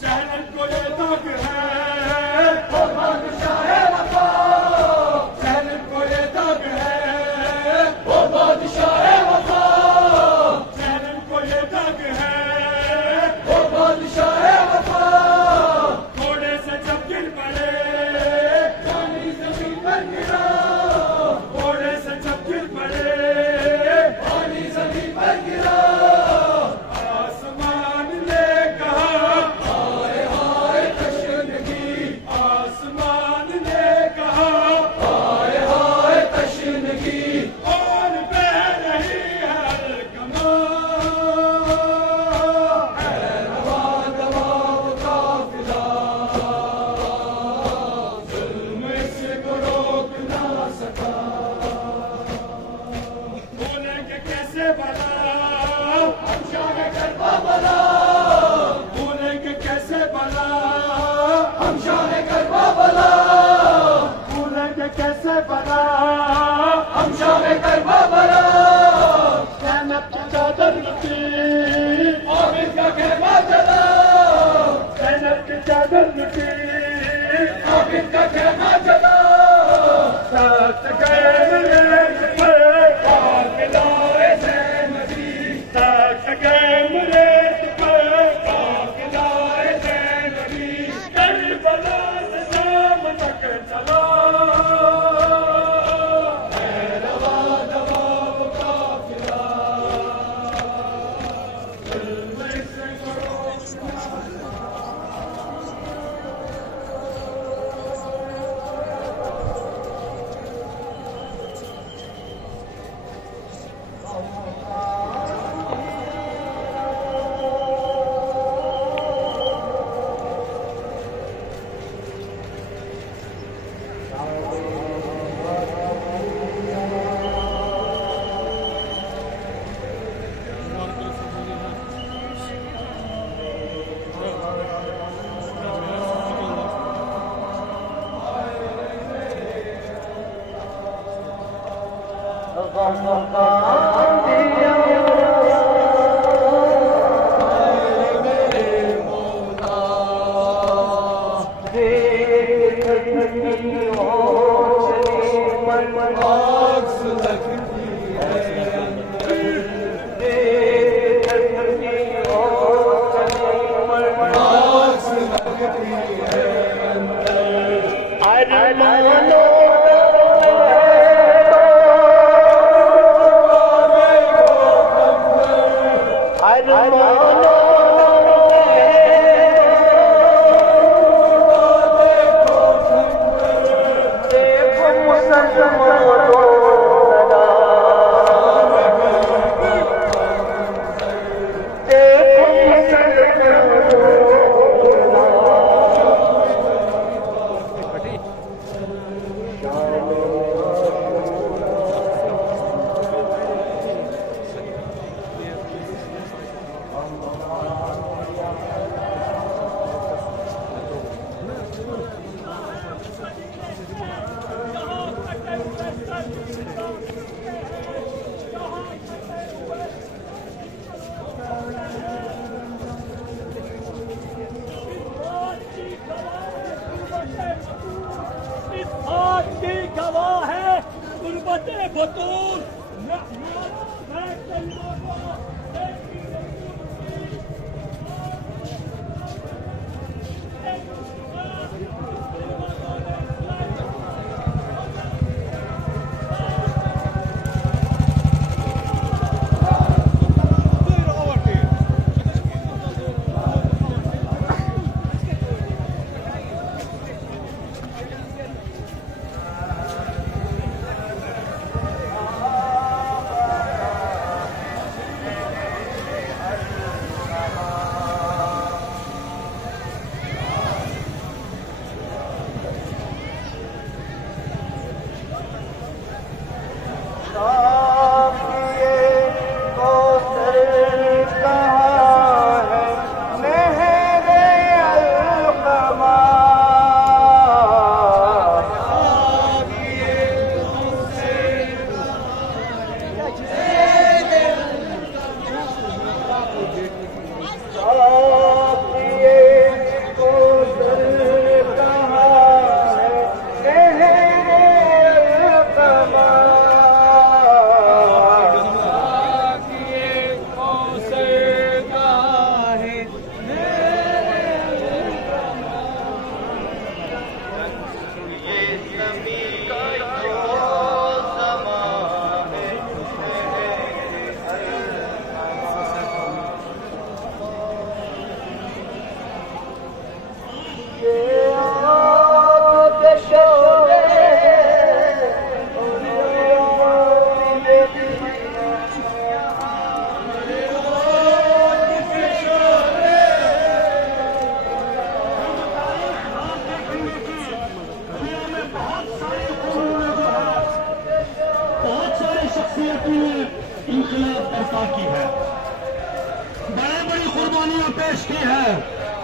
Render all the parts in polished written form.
Channel को ये दाग है वो बादशाह वफा, चैनल को ये दाग है वो बादशाह वफा, चैनल को ये दाग है वो बादशाह वफा। घोड़े से जब गिर पड़े पानी जमीन पर गिरा, घोड़े से जब गिर पड़े पानी जमीन पर गिरा। आसमान ने कहा हाय हाय तशनगी, आसमान ने कहा हाय हाय तशनगी। और बह रही है कमान रवा दवा वो काफिला, जुल्म इसको रोक ना सका। बोलेंगे कैसे भला हम शाह करबला, बोलेंगे कैसे भला हम शाह करबला, बोलेंगे कैसे भला हम शाह करबला। ज़ैनब की चादर लुटी आमिर का खेमा चला, ज़ैनब की चादर लुटी आमिर का खेमा चला। साथ गए मेरे काफिलाए ज़ैनबी, साथ गए मेरे काफिलाए ज़ैनबी। करबला से शाम तक चला रवा दवा वो काफिला, जुल्म इसको रोक ना सका।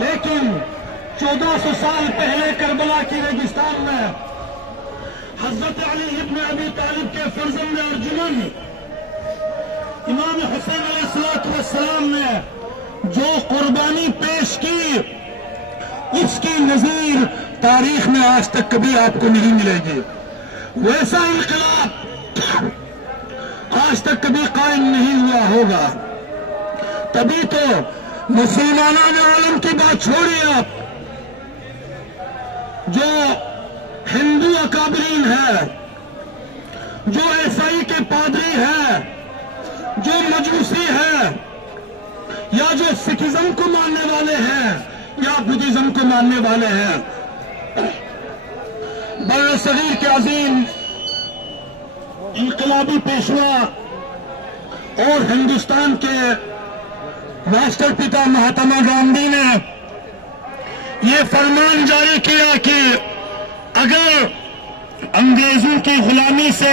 लेकिन 1400 साल पहले करबला की रेगिस्तान में हजरत अली इब्न अबी तालिब के फर्जंद अर्जुमन इमाम हुसैन अलैहिस्सलाम ने जो कुर्बानी पेश की, उसकी नजीर तारीख में आज तक कभी आपको नहीं मिलेगी। वैसा इंकलाब आज तक कभी कायम नहीं हुआ होगा। तभी तो मुसलमानों ने आलम की बात छोड़ी, आप जो हिंदू अकाबरीन है, जो ईसाई के पादरी है, जो मजूसी है, या जो सिखिज्म को मानने वाले हैं या बुद्धिज्म को मानने वाले हैं, बड़े सगीर के अजीम इनकलाबी पेशवा और हिंदुस्तान के राष्ट्रपिता महात्मा गांधी ने यह फरमान जारी किया कि अगर अंग्रेजों की गुलामी से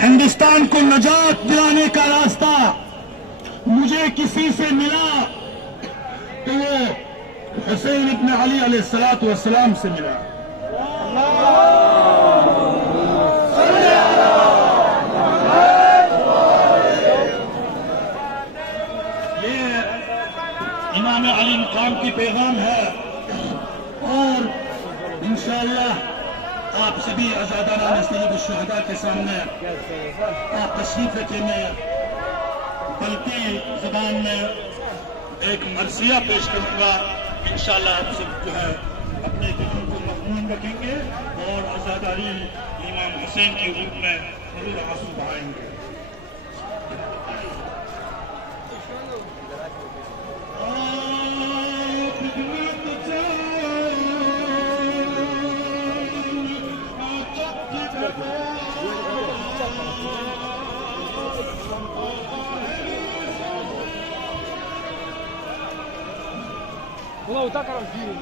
हिंदुस्तान को नजात दिलाने का रास्ता मुझे किसी से मिला तो वो हुसैन इब्न अली अलैहिस्सलातु वस्सलाम से मिला। ये इमाम अली मकाम की पैगाम है और इंशाअल्लाह आप सभी आजादाना नसीब शुहदा के सामने आप तशरीफ रखेंगे। बल्कि जुबान में एक मरसिया पेश करूंगा, इंशाअल्लाह आप सब जो है अपने दिलों को मखमून रखेंगे और आजादारी इमाम हुसैन के रूप में जरूर आंसू बहाएंगे। Vou voltar, Carolzinho.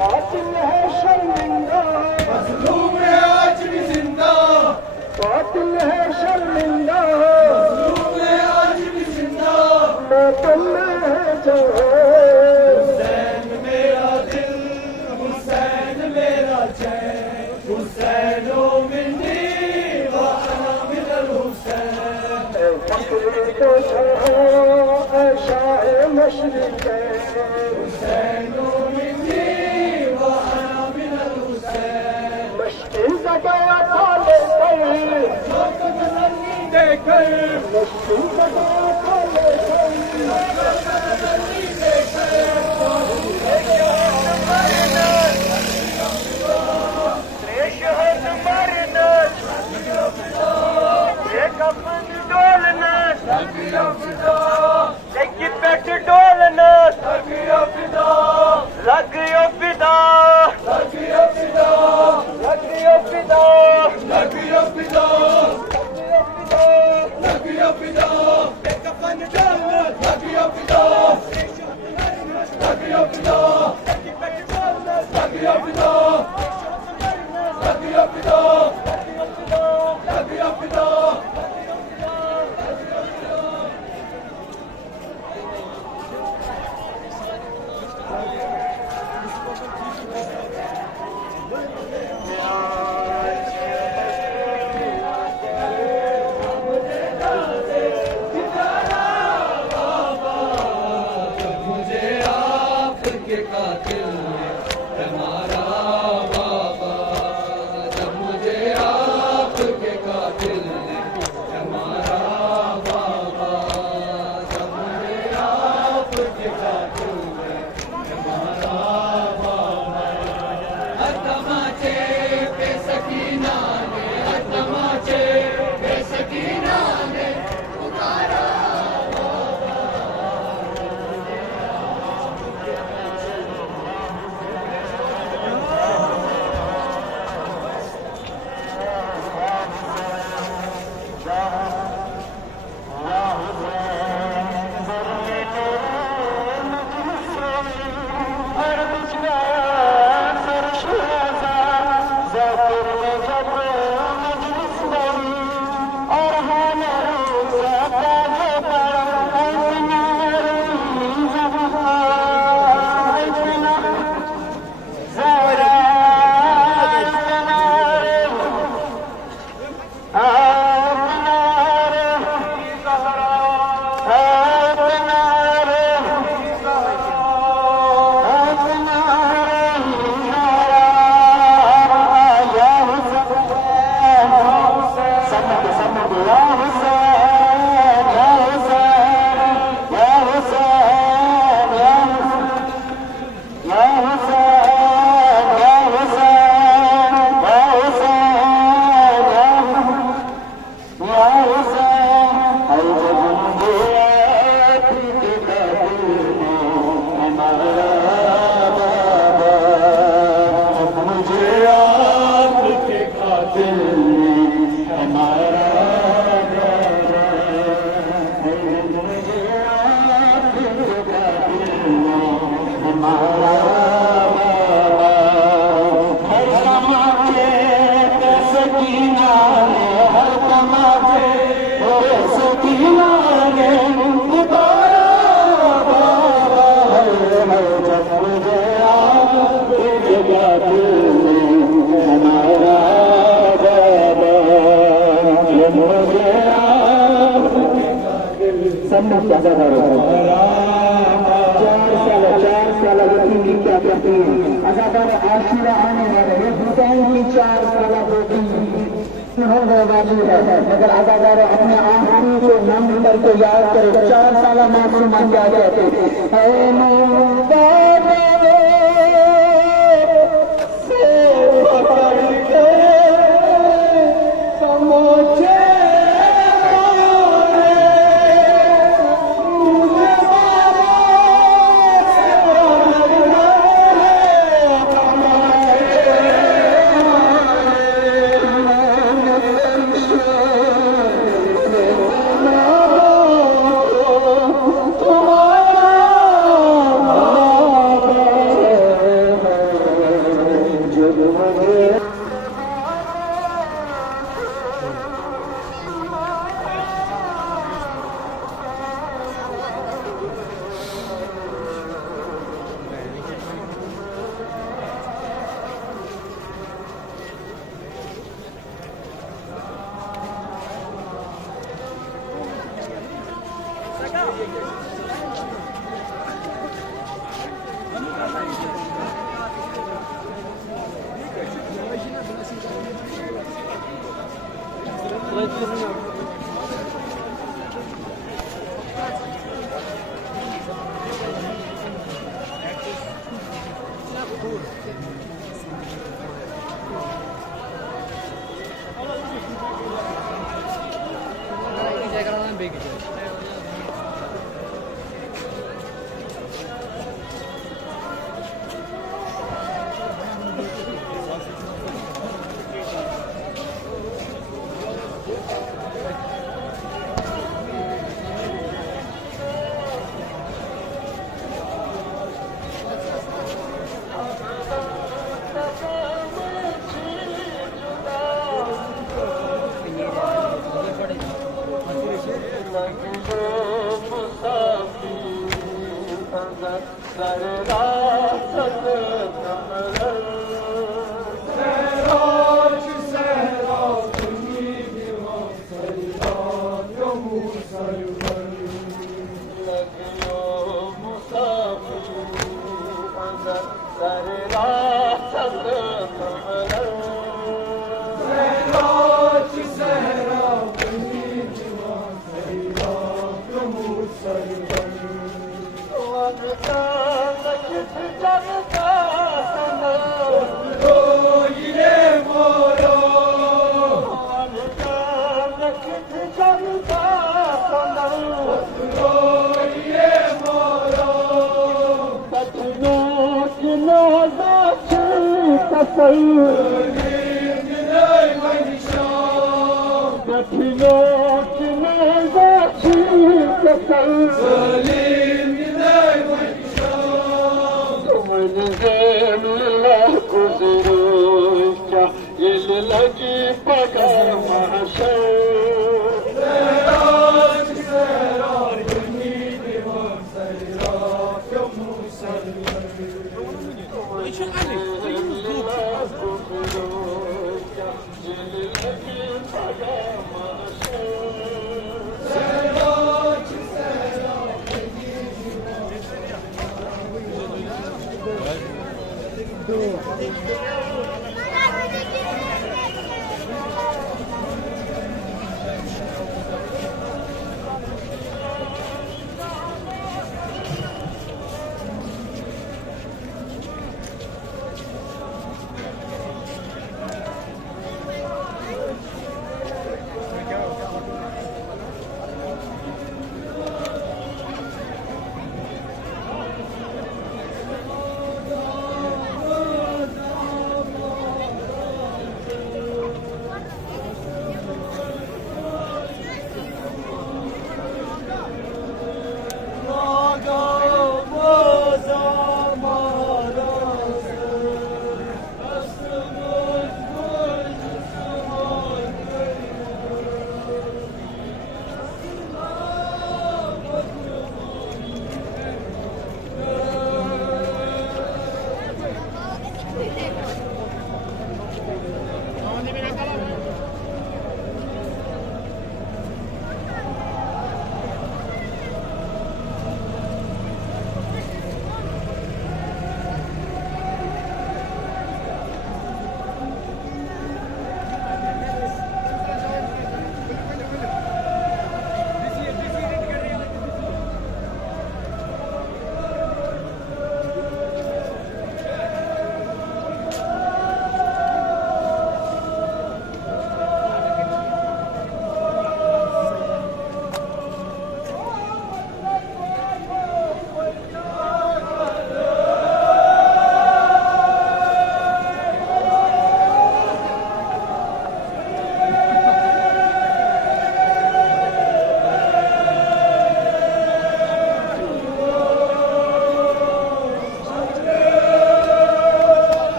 कातिल है शर्मिंदा, मजलूम है आज भी जिंदा, कातिल है शर्मिंदा, मजलूम है आज भी जिंदा, कातिल है जहां। हुसैन मेरा दिल, हुसैन मेरा चैन, हुसैनो मिन्नी व अना मिनल हुसैन। मशरिक़ को जहां शाह मशरिक़ हुसैनो मिन्नी व अना मिनल हुसैन। मुश्किल जगह था लेकर, शौक़ नज़र देकर, मुश्किल जगह था मगर अदाकार अपने आंखों को नम करके याद करे 4 साल मासूम क्या कहते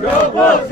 Go, Bulls!